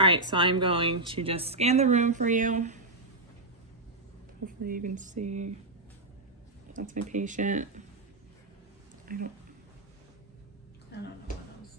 All right, so I'm going to just scan the room for you. Hopefully you can see. That's my patient. I don't know what else.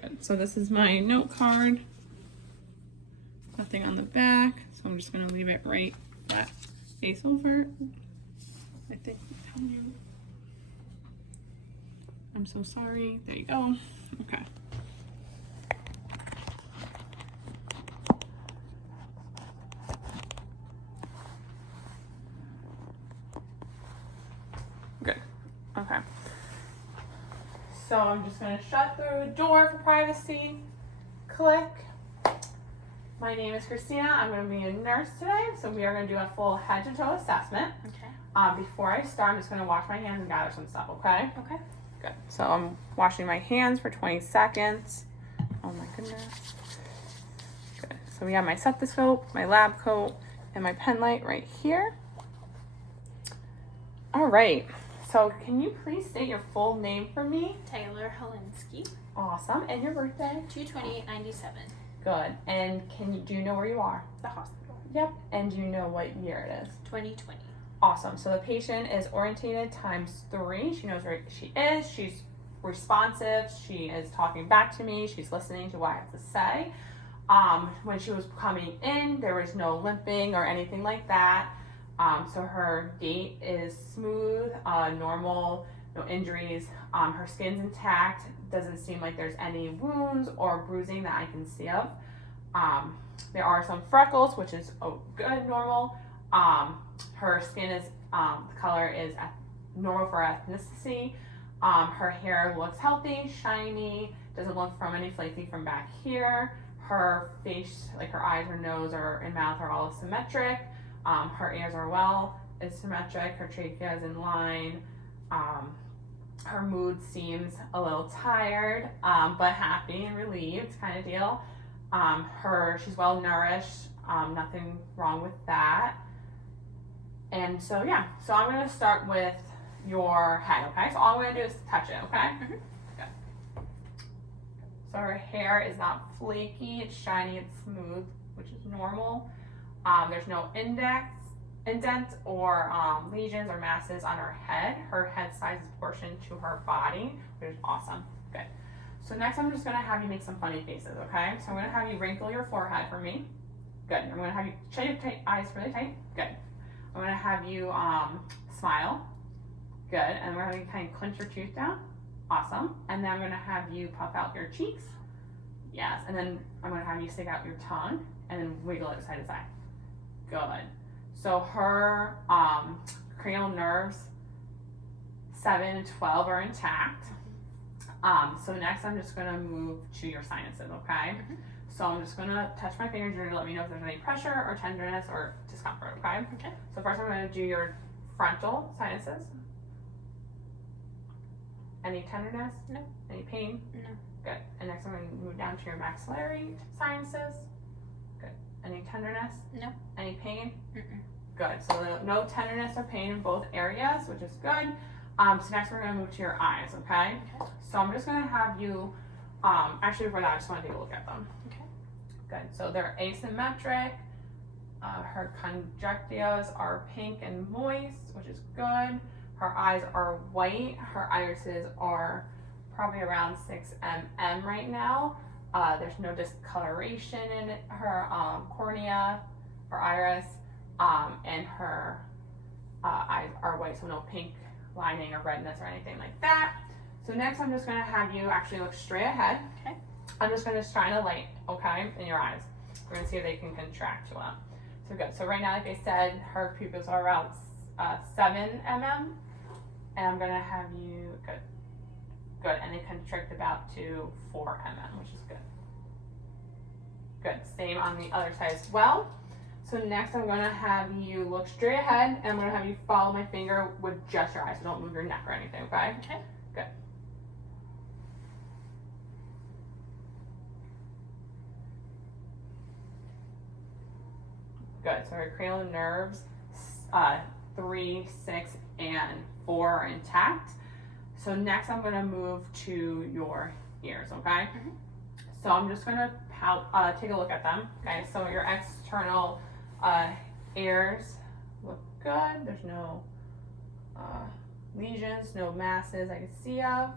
Good. So this is my note card. Nothing on the back, so I'm just gonna leave it right that face over. I think I'm telling you. I'm so sorry. There you go. Okay. Good. Okay. So I'm just going to shut the door for privacy. Click. My name is Christina. I'm going to be a nurse today, so we are going to do a full head to toe assessment. Okay. Before I start, I'm just going to wash my hands and gather some stuff, okay? Okay. Good. So I'm washing my hands for 20 seconds. Oh my goodness. Good. So we have my stethoscope, my lab coat, and my pen light right here. All right. So can you please state your full name for me? Taylor Holinsky. Awesome. And your birthday? 2/28/97. Good. And do you know where you are? The hospital. Yep. And do you know what year it is? 2020. Awesome. So the patient is orientated ×3. She knows where she is. She's responsive. She is talking back to me. She's listening to what I have to say. When she was coming in, there was no limping or anything like that. So her gait is smooth, normal, no injuries. Her skin's intact. Doesn't seem like there's any wounds or bruising that I can see of. There are some freckles, which is good, normal. Her skin is, the color is normal for ethnicity. Her hair looks healthy, shiny, doesn't look from any flaking from back here. Her face, like her eyes, her nose, and mouth are all symmetric. Her ears are is symmetric. Her trachea is in line. Her mood seems a little tired, but happy and relieved kind of deal. She's well nourished, nothing wrong with that. And so, yeah, so I'm going to start with your head, okay? So all I'm going to do is touch it, okay? Mm-hmm. Good. So her hair is not flaky, it's shiny, it's smooth, which is normal. There's no indents or lesions or masses on her head. Her head size is proportioned to her body, which is awesome. Good. So next I'm just going to have you make some funny faces, okay? So I'm going to have you wrinkle your forehead for me. Good. I'm going to have you shut your eyes really tight. Good. I'm going to have you smile. Good. And we're going to kind of clench your tooth down. Awesome. And then I'm going to have you puff out your cheeks. Yes. And then I'm going to have you stick out your tongue and then wiggle it side to side. Good. So her cranial nerves 7 and 12 are intact. So next I'm just going to move to your sinuses, okay? Mm-hmm. So I'm just going to touch my fingers. You're going to let me know if there's any pressure or tenderness or discomfort, okay? Okay. So first I'm going to do your frontal sinuses. Any tenderness? No. Any pain? No. Good. And next I'm going to move down to your maxillary sinuses. Good. Any tenderness? No. Any pain? Mm-mm. Good. So no tenderness or pain in both areas, which is good. So next we're going to move to your eyes, okay? Okay. So I'm just going to have you, actually before that I just want to take a look at them. Okay. Good. So they're asymmetric. Her conjunctivas are pink and moist, which is good. Her eyes are white. Her irises are probably around 6 mm right now. There's no discoloration in her cornea or iris, and her eyes are white, so no pink lining or redness or anything like that. So next I'm just going to have you actually look straight ahead. Okay. I'm just going to shine a light, okay, in your eyes. We're going to see if they can contract to them. So good. So right now, like I said, her pupils are around 7 mm, and I'm going to have you, good, and they constrict about to 4 mm, which is good. Good. Same on the other side as well. So next I'm going to have you look straight ahead, and I'm going to have you follow my finger with just your eyes, so don't move your neck or anything, okay? Okay. Good. Good. So her cranial nerves, 3, 6, and 4 are intact. So next I'm going to move to your ears, okay? Mm-hmm. So I'm just gonna take a look at them. Okay, so your external airs look good. There's no lesions, no masses I can see of.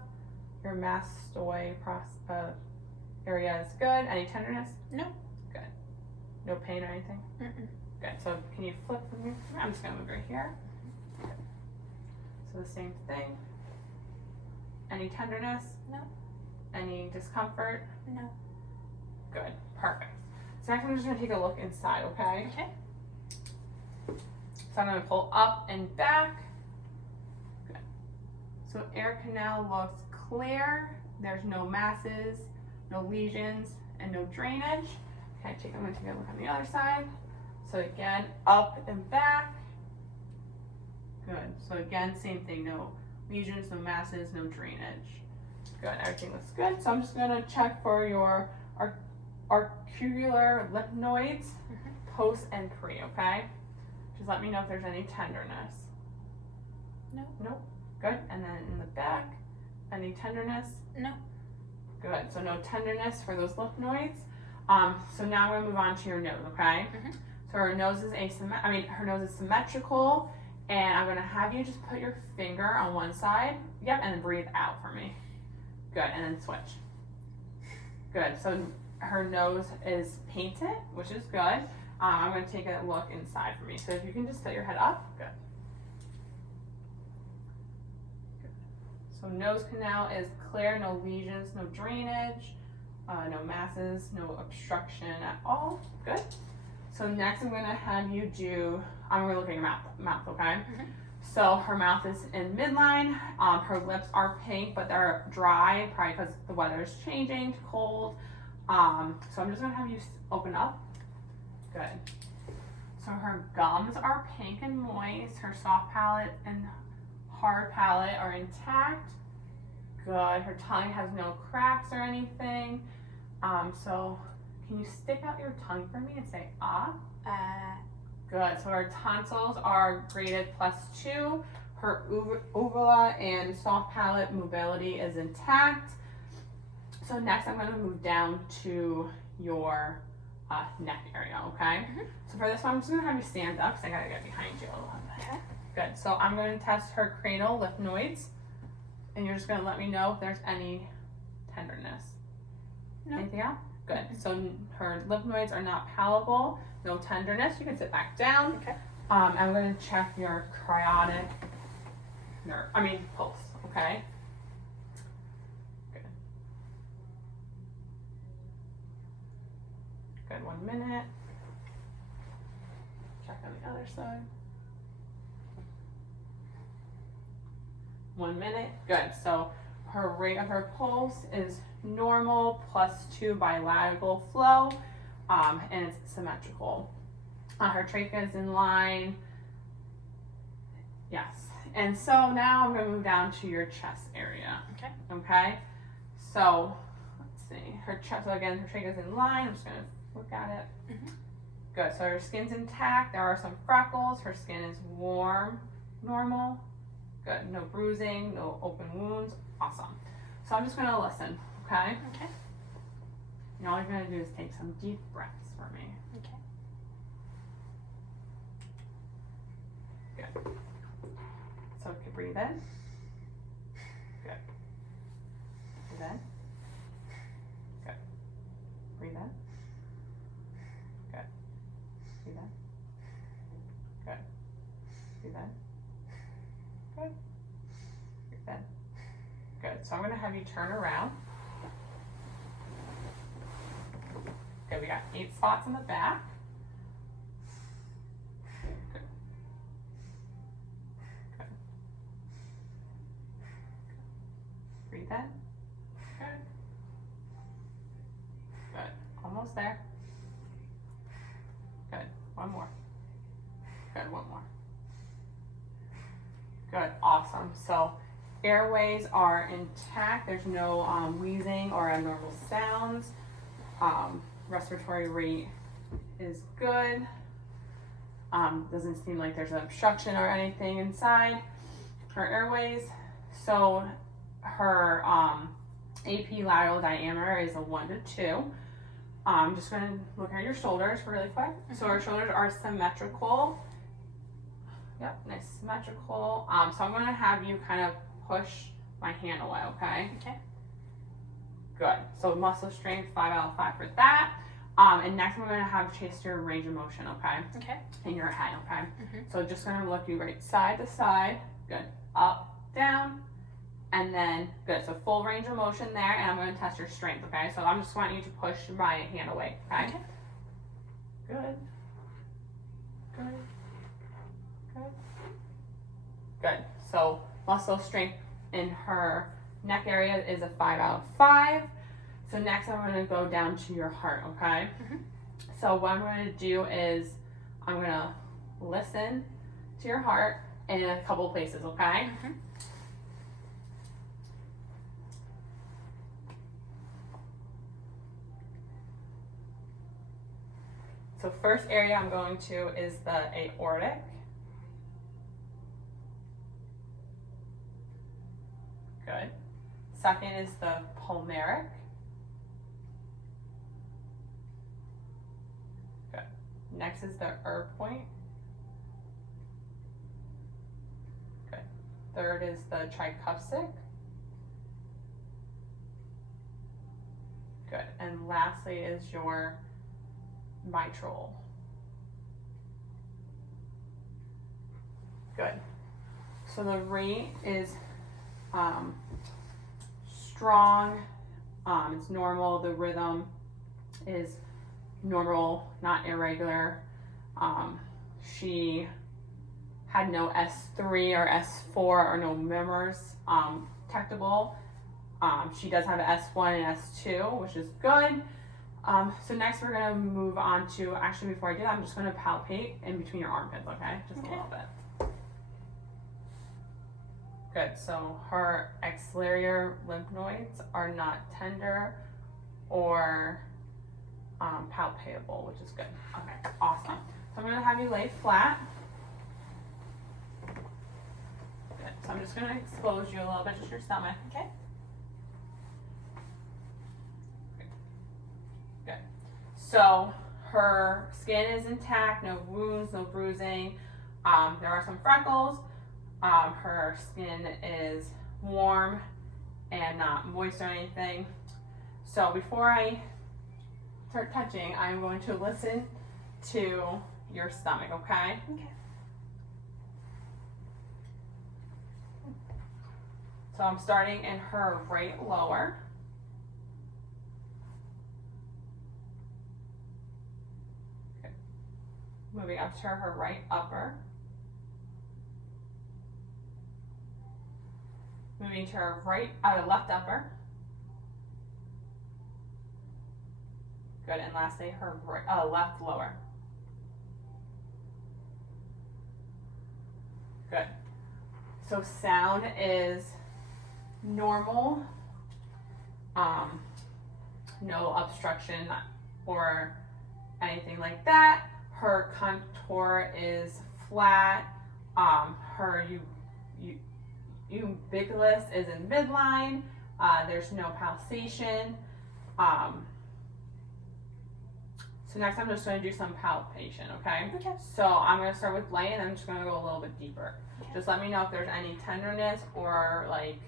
Your mastoid area is good. Any tenderness? No. Good. No pain or anything? Mm-mm. Good. So can you flip from here? I'm just gonna move right here. Good. So the same thing. Any tenderness? No. Any discomfort? No. Good. Perfect. So next I'm just gonna take a look inside, okay? Okay. So I'm gonna pull up and back. Good. So air canal looks clear. There's no masses, no lesions, and no drainage. Okay, I'm gonna take a look on the other side. So again, up and back. Good. So again, same thing. No lesions, no masses, no drainage. Good. Everything looks good. So I'm just gonna check for your arcular lymphoids, post and pre. Okay. Just let me know if there's any tenderness. No. Nope. Good. And then in the back, any tenderness? No. Good. So no tenderness for those lymph nodes. So now we're gonna move on to your nose, okay? So her nose is her nose is symmetrical, and I'm gonna have you just put your finger on one side. Yep, and then breathe out for me. Good, and then switch. Good. So her nose is painted, which is good. I'm gonna take a look inside for me. So if you can just put your head up. Good. So nose canal is clear, no lesions, no drainage, no masses, no obstruction at all. Good. So next I'm gonna have you I'm gonna look at your mouth, okay? So her mouth is in midline, her lips are pink, but they're dry, probably because the weather is changing to cold. So I'm just gonna have you open up. Good. So her gums are pink and moist, her soft palate and hard palate are intact. Good. Her tongue has no cracks or anything. So can you stick out your tongue for me and say ah? Good. So her tonsils are graded +2. Her uvula and soft palate mobility is intact. So next I'm going to move down to your neck area, okay? So for this one, I'm just going to have you stand up because I got to get behind you a little bit. Okay. Good. So I'm going to test her cranial lymphoids, and you're just going to let me know if there's any tenderness. No. Anything else? Good. So her lymphoids are not palpable, no tenderness. You can sit back down. Okay. I'm going to check your cryotic pulse, okay? Good. Good, 1 minute. Check on the other side. 1 minute. Good. So her rate of her pulse is normal +2 bilateral flow, and it's symmetrical. Her trachea is in line. Yes. And so now I'm going to move down to your chest area. Okay. Okay. So let's see. Her chest. So again, her trachea is in line. I'm just going to look at it. Good. So her skin's intact. There are some freckles. Her skin is warm, normal. Good. No bruising. No open wounds. Awesome. So I'm just going to listen. Okay. Okay. And all you're going to do is take some deep breaths for me. Okay. Good. So you can breathe in. Good. Breathe in. Good. Breathe in. Good. Breathe in. Good. Breathe in. Good. Breathe in. Good. So I'm going to have you turn around. Good. We got 8 spots in the back. Good. Good. Breathe in. Good. Good. Almost there. Good. One more. Good. One more. Good. Awesome. So airways are intact. There's no wheezing or abnormal sounds. Respiratory rate is good. Doesn't seem like there's an obstruction or anything inside her airways. So her AP lateral diameter is a 1 to 2. I'm just going to look at your shoulders really quick. So our shoulders are symmetrical. Yep, nice symmetrical. So I'm going to have you kind of push my hand away, okay? Okay. Good. So muscle strength, 5 out of 5 for that. And next I'm going to have chase your range of motion, okay? Okay. In your head, okay? Mhm. So just going to look you right side to side. Good. Up, down, and then good. So full range of motion there, and I'm going to test your strength, okay? So I'm just wanting you to push my hand away, okay? Okay. Good. Good. Good. Good. So muscle strength in her neck area is a 5 out of 5. So next I'm going to go down to your heart, okay? Mhm. So what I'm going to do is I'm going to listen to your heart in a couple places, okay? Mhm. So first area I'm going to is the aortic. Good. Second is the pulmonic. Good. Next is the Erb point. Good. Third is the tricuspid. Good. And lastly is your mitral. Good. So the rate is strong, it's normal, the rhythm is normal, not irregular. She had no S3 or S4 or no murmurs detectable. She does have an S1 and S2, which is good. So next we're gonna move on to, actually before I do that, I'm just gonna palpate in between your armpits, okay? Just a little bit. Good, so her axillary lymph nodes are not tender or palpable, which is good. Okay, awesome. So I'm gonna have you lay flat. Good, so I'm just gonna expose you a little bit, just your stomach. Okay. Good. So her skin is intact, no wounds, no bruising. There are some freckles. Her skin is warm and not moist or anything. So before I start touching, I'm going to listen to your stomach, okay? Okay. So I'm starting in her right lower. Okay. Moving up to her right upper. Moving to her left upper. Good, and lastly, her left lower. Good. So sound is normal. No obstruction or anything like that. Her contour is flat. Her umbilicus is in midline. There's no pulsation. So next I'm just going to do some palpation, okay? Okay. So I'm going to start with light and I'm just going to go a little bit deeper. Okay. Just let me know if there's any tenderness or like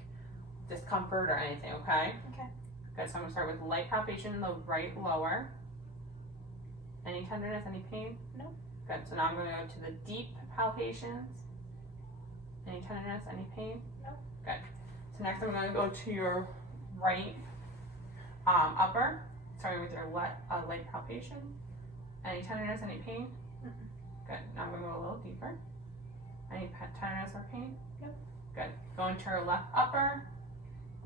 discomfort or anything, okay? Okay. Good, so I'm going to start with light palpation in the right lower. Any tenderness, any pain? No. Good, so now I'm going to go to the deep palpations. Any tenderness, any pain? No. Good. So next I'm going to go to your right upper, starting with your light palpation. Any tenderness, any pain? Mm-mm. Good. Now I'm going to go a little deeper. Any tenderness or pain? No. Good. Going to your left upper.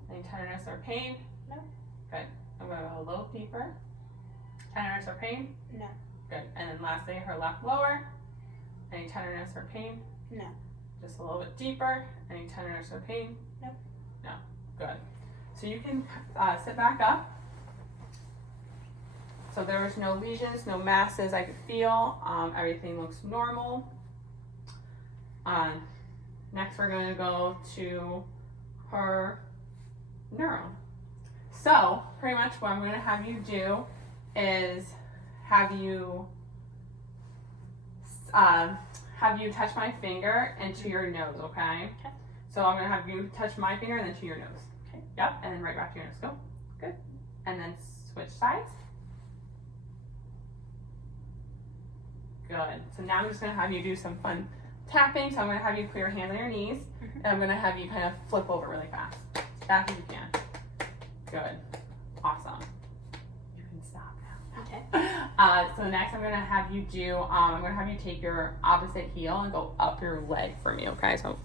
Any tenderness or pain? No. Good. I'm going to go a little deeper. Tenderness or pain? No. Good. And then lastly, her left lower. Any tenderness or pain? No. Just a little bit deeper. Any tenderness or pain? Nope. No. Good. So you can sit back up. So there was no lesions, no masses I could feel. Everything looks normal. Next we're going to go to her neuro. So pretty much what I'm going to have you do is have you touch my finger into your nose, okay? Okay. So I'm going to have you touch my finger and then to your nose. Okay. Yep, and then right back to your nose. Go. Good. And then switch sides. Good. So now I'm just going to have you do some fun tapping. So I'm going to have you put your hands on your knees, and I'm going to have you kind of flip over really fast. As fast as you can. Good. Awesome. You can stop now. Okay. So next I'm going to have you do, I'm going to have you take your opposite heel and go up your leg for me, okay? So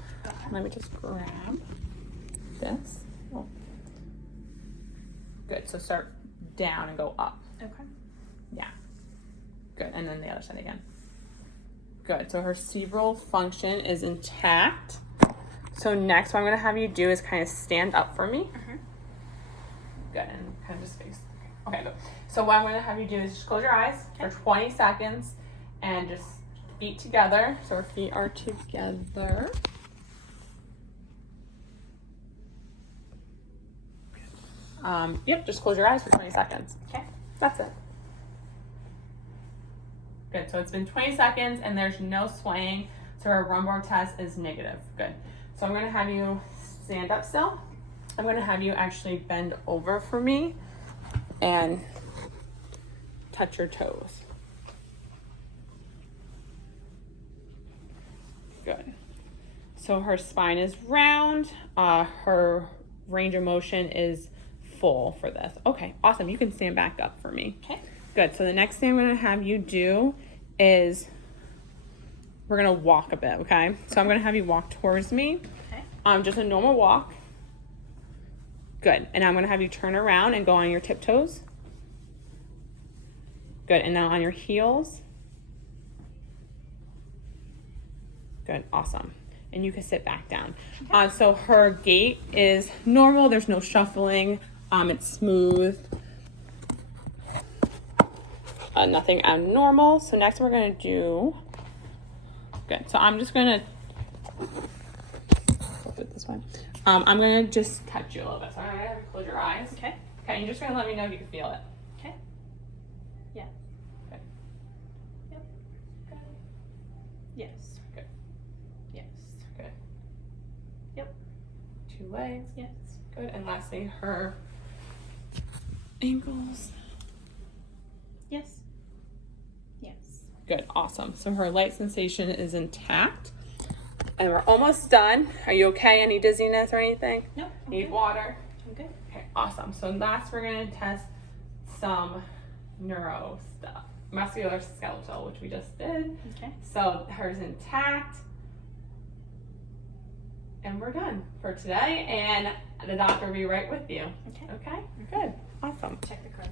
let me just grab this. Oh. Good. So start down and go up. Okay. Yeah. Good. And then the other side again. Good. So her cerebral function is intact. So next what I'm going to have you do is kind of stand up for me. Good. And kind of just face. Okay, good. So what I'm going to have you do is just close your eyes for 20 seconds and just feet together. So our feet are together. Yep, just close your eyes for 20 seconds. Okay. That's it. Good. So it's been 20 seconds and there's no swaying. So our rumbar test is negative. Good. So I'm going to have you stand up still. I'm going to have you actually bend over for me and touch your toes. Good. So her spine is round. Her range of motion is full for this. Okay, awesome. You can stand back up for me. Okay. Good. So the next thing I'm going to have you do is we're going to walk a bit, okay? So I'm going to have you walk towards me. Okay. Just a normal walk. Good. And I'm going to have you turn around and go on your tiptoes. Good. And now on your heels. Good. Awesome. And you can sit back down. Okay. So her gait is normal. There's no shuffling. It's smooth. Nothing abnormal. So next we're going to do... Good. So I'm just going to... Flip it this way. I'm going to just touch you a little bit. So I'm going to have you close your eyes. Okay. Okay, you're just going to let me know if you can feel it. Okay. Yeah. Good. Yep. Good. Yes. Good. Yes. Good. Yep. 2 legs. Yes. Good. And lastly, her ankles. Yes. Yes. Good. Awesome. So her light sensation is intact. And we're almost done. Are you okay? Any dizziness or anything? Nope. I'm Need good. water? I'm good. Okay, awesome. So last we're going to test some neuro stuff. Musculoskeletal, which we just did. Okay. So hers intact. And we're done for today. And the doctor will be right with you. Okay. Okay? Good. Awesome. Check the card.